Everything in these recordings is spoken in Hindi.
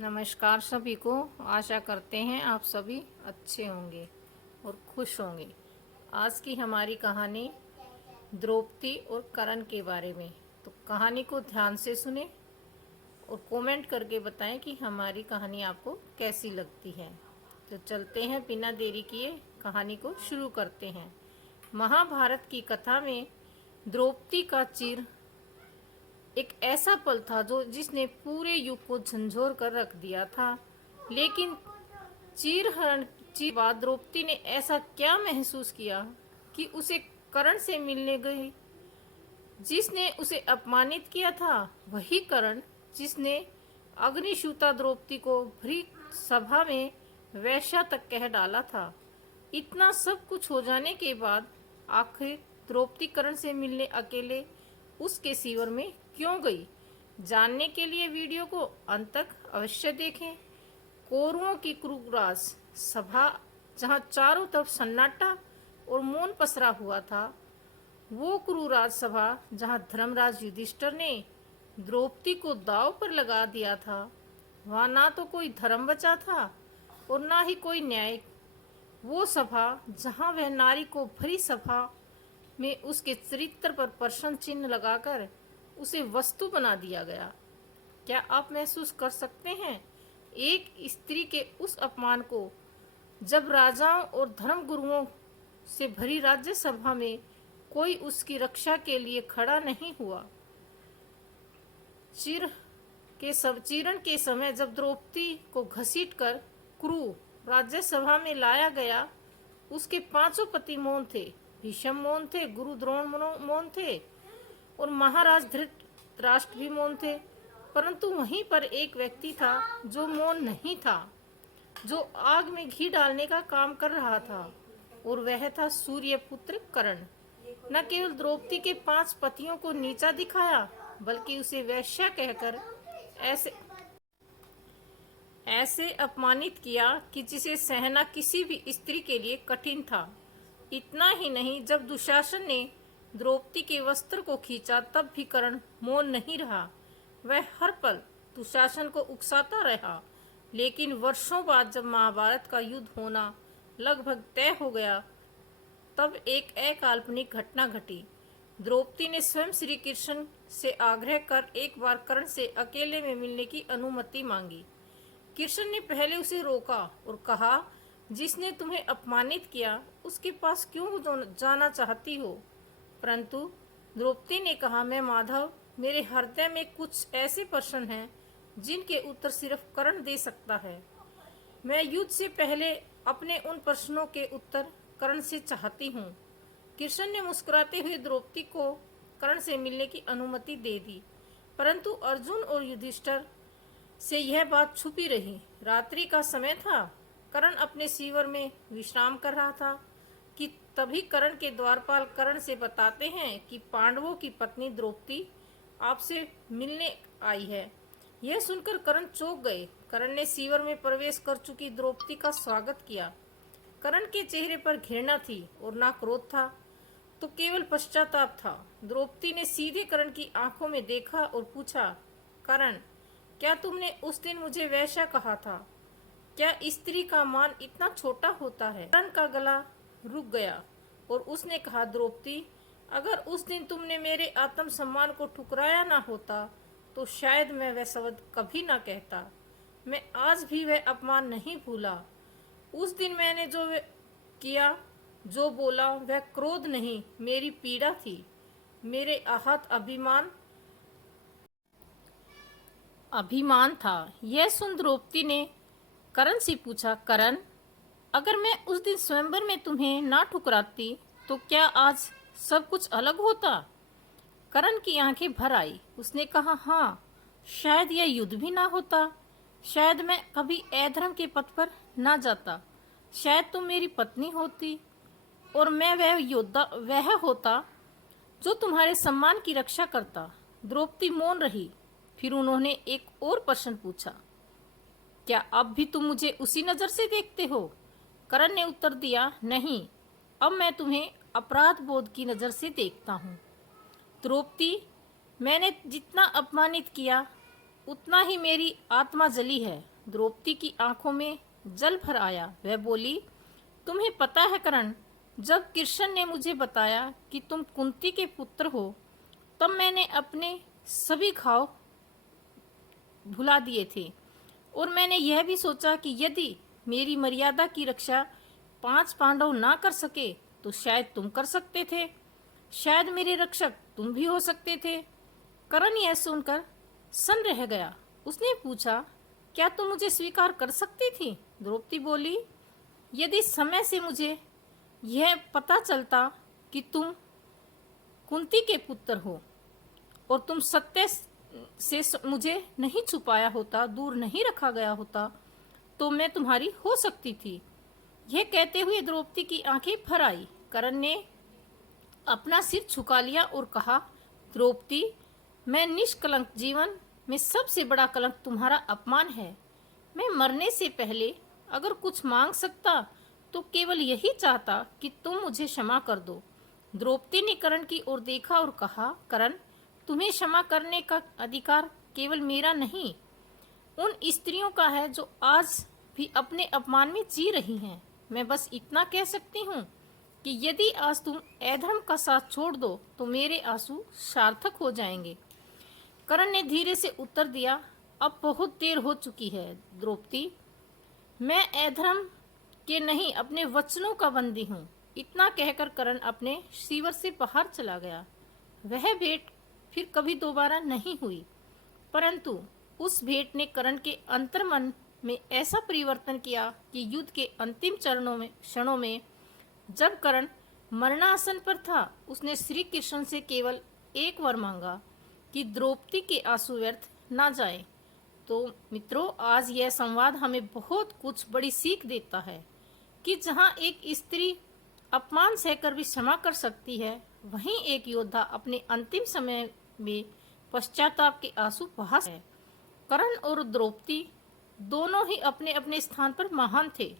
नमस्कार सभी को। आशा करते हैं आप सभी अच्छे होंगे और खुश होंगे। आज की हमारी कहानी द्रौपदी और कर्ण के बारे में। तो कहानी को ध्यान से सुने और कमेंट करके बताएं कि हमारी कहानी आपको कैसी लगती है। तो चलते हैं, बिना देरी किए कहानी को शुरू करते हैं। महाभारत की कथा में द्रौपदी का चीर एक ऐसा पल था जिसने पूरे युग को झंझोर कर रख दिया था। लेकिन चीरहरण की बाद द्रौपदी ने ऐसा क्या महसूस किया कि उसे कर्ण से मिलने गई। जिसने उसे अपमानित किया था वही कर्ण जिसने अग्निशूता द्रौपदी को भरी सभा में वैश्या तक कह डाला था। इतना सब कुछ हो जाने के बाद आखिर द्रौपदी कर्ण से मिलने अकेले उसके शिविर में क्यों गई, जानने के लिए वीडियो को अंत तक अवश्य देखें। कौरवों की क्रूराज सभा, जहां चारों तरफ सन्नाटा और मौन पसरा हुआ था, वो क्रूराज सभा जहां धर्मराज युधिष्ठिर ने द्रौपदी को दांव पर लगा दिया था, वहां ना तो कोई धर्म बचा था और ना ही कोई न्याय। वो सभा जहां वह नारी को भरी सभा में उसके चरित्र पर प्रश्न चिन्ह लगाकर उसे वस्तु बना दिया गया। क्या आप महसूस कर सकते हैं एक स्त्री के उस अपमान को, जब राजाओं और धर्म गुरुओं से भरी राज्य सभा में कोई उसकी रक्षा के लिए खड़ा नहीं हुआ। चीरण के समय जब द्रौपदी को घसीटकर क्रू राज्यसभा में लाया गया, उसके पांचों पति मौन थे। भीष्म मौन थे, गुरु द्रोण मौन थे और महाराज धृतराष्ट्र भी मौन थे। परंतु वहीं पर एक व्यक्ति था जो मौन नहीं था, जो आग में घी डालने का काम कर रहा था, और वह था सूर्यपुत्र कर्ण। न केवल द्रौपदी के 5 पतियों को नीचा दिखाया, बल्कि उसे वैश्या कहकर ऐसे अपमानित किया कि जिसे सहना किसी भी स्त्री के लिए कठिन था। इतना ही नहीं, जब दुशासन ने द्रौपदी के वस्त्र को खींचा तब भी कर्ण मौन नहीं रहा। वह हर पल दुशासन को उकसाता रहा। लेकिन वर्षों बाद जब महाभारत का युद्ध होना लगभग तय हो गया, तब एक अकाल्पनिक घटना घटी। द्रौपदी ने स्वयं श्री कृष्ण से आग्रह कर एक बार कर्ण से अकेले में मिलने की अनुमति मांगी। कृष्ण ने पहले उसे रोका और कहा, जिसने तुम्हें अपमानित किया उसके पास क्यों जाना चाहती हो। परंतु द्रौपदी ने कहा, मैं माधव, मेरे हृदय में कुछ ऐसे प्रश्न हैं जिनके उत्तर सिर्फ कर्ण दे सकता है। मैं युद्ध से पहले अपने उन प्रश्नों के उत्तर कर्ण से चाहती हूँ। कृष्ण ने मुस्कुराते हुए द्रौपदी को कर्ण से मिलने की अनुमति दे दी, परंतु अर्जुन और युधिष्ठिर से यह बात छुपी रही। रात्रि का समय था, कर्ण अपने शिविर में विश्राम कर रहा था कि तभी कर्ण के द्वारपाल कर्ण से बताते हैं कि पांडवों की पत्नी द्रौपदी आपसे मिलने आई है। यह सुनकर कर्ण चौंक गए। कर्ण ने शिविर में प्रवेश कर चुकी द्रौपदी का स्वागत किया। कर्ण के चेहरे पर घृणा थी और ना क्रोध था, तो केवल पश्चाताप था। द्रौपदी ने सीधे कर्ण की आंखों में देखा और पूछा, कर्ण, क्या तुमने उस दिन मुझे वैश्या कहा था? क्या स्त्री का मान इतना छोटा होता है? कर्ण का गला रुक गया और उसने कहा, द्रौपदी, अगर उस दिन तुमने मेरे आत्मसम्मान को ठुकराया ना होता तो शायद मैं वह शब्द कभी ना कहता। मैं आज भी वह अपमान नहीं भूला। उस दिन मैंने जो किया, जो बोला, वह क्रोध नहीं, मेरी पीड़ा थी, मेरे आहत अभिमान था। यह सुन द्रौपदी ने कर्ण से पूछा, कर्ण, अगर मैं उस दिन स्वयंवर में तुम्हें ना ठुकराती तो क्या आज सब कुछ अलग होता? कर्ण की आंखें भर आई। उसने कहा, हाँ, शायद यह युद्ध भी ना होता, शायद मैं कभी अधर्म के पथ पर ना जाता, शायद तुम मेरी पत्नी होती और मैं वह होता जो तुम्हारे सम्मान की रक्षा करता। द्रौपदी मौन रही। फिर उन्होंने एक और प्रश्न पूछा, क्या अब भी तुम मुझे उसी नजर से देखते हो? कर्ण ने उत्तर दिया, नहीं, अब मैं तुम्हें अपराध बोध की नजर से देखता हूँ। द्रौपदी, मैंने जितना अपमानित किया उतना ही मेरी आत्मा जली है। द्रौपदी की आंखों में जल भर आया। वह बोली, तुम्हें पता है कर्ण, जब कृष्ण ने मुझे बताया कि तुम कुंती के पुत्र हो, तब मैंने अपने सभी घाव भुला दिए थे और मैंने यह भी सोचा कि यदि मेरी मर्यादा की रक्षा 5 पांडव ना कर सके तो शायद तुम कर सकते थे, शायद मेरे रक्षक तुम भी हो सकते थे। कर्ण यह सुनकर सन्न रह गया। उसने पूछा, क्या तुम मुझे स्वीकार कर सकती थी? द्रौपदी बोली, यदि समय से मुझे यह पता चलता कि तुम कुंती के पुत्र हो और तुम सत्य से मुझे नहीं छुपाया होता, दूर नहीं रखा गया होता, तो मैं तुम्हारी हो सकती थी। यह कहते हुए द्रौपदी की आंखें भर आई। कर्ण ने अपना सिर झुका लिया और कहा, द्रौपदी, मैं निष्कलंक जीवन में सबसे बड़ा कलंक तुम्हारा अपमान है। मैं मरने से पहले अगर कुछ मांग सकता तो केवल यही चाहता कि तुम मुझे क्षमा कर दो। द्रौपदी ने कर्ण की ओर देखा और कहा, कर्ण, तुम्हें क्षमा करने का अधिकार केवल मेरा नहीं, उन स्त्रियों का है जो आज भी अपने अपमान में जी रही हैं। मैं बस इतना कह सकती हूँ कि यदि आज तुम अधर्म का साथ छोड़ दो तो मेरे आंसू सार्थक हो जाएंगे। कर्ण ने धीरे से उत्तर दिया, अब बहुत देर हो चुकी है द्रौपदी, मैं अधर्म के नहीं अपने वचनों का बंदी हूँ। इतना कहकर कर्ण अपने शिविर से बाहर चला गया। वह भेंट फिर कभी दोबारा नहीं हुई, परंतु उस भेंट ने कर्ण के अंतर्मन में ऐसा परिवर्तन किया कि युद्ध के अंतिम क्षणों में जब कर्ण मरणासन पर था, उसने श्री कृष्ण से केवल एक वर मांगा कि द्रौपदी के आंसू व्यर्थ ना जाए। तो मित्रों, आज यह संवाद हमें बहुत कुछ बड़ी सीख देता है कि जहाँ एक स्त्री अपमान सहकर भी क्षमा कर सकती है, वहीं एक योद्धा अपने अंतिम समय में पश्चाताप के आंसू बहा है। कर्ण और द्रौपदी दोनों ही अपने अपने स्थान पर महान थे।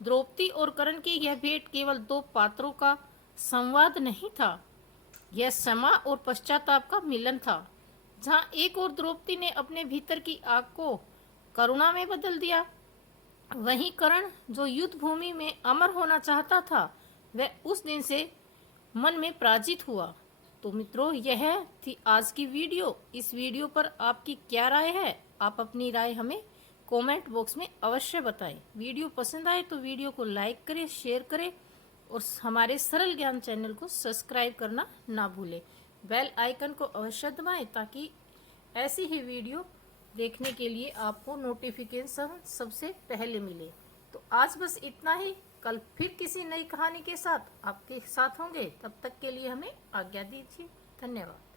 द्रौपदी और कर्ण की यह भेंट केवल दो पात्रों का संवाद नहीं था, यह क्षमा और पश्चाताप का मिलन था। जहाँ एक और द्रौपदी ने अपने भीतर की आग को करुणा में बदल दिया, वहीं कर्ण जो युद्ध भूमि में अमर होना चाहता था, वह उस दिन से मन में पराजित हुआ। तो मित्रों, यह थी आज की वीडियो। इस वीडियो पर आपकी क्या राय है? आप अपनी राय हमें कमेंट बॉक्स में अवश्य बताएं। वीडियो पसंद आए तो वीडियो को लाइक करें, शेयर करें और हमारे सरल ज्ञान चैनल को सब्सक्राइब करना ना भूलें। बेल आइकन को अवश्य दबाएं ताकि ऐसी ही वीडियो देखने के लिए आपको नोटिफिकेशन सबसे पहले मिले। तो आज बस इतना ही। कल फिर किसी नई कहानी के साथ आपके साथ होंगे। तब तक के लिए हमें आज्ञा दीजिए। धन्यवाद।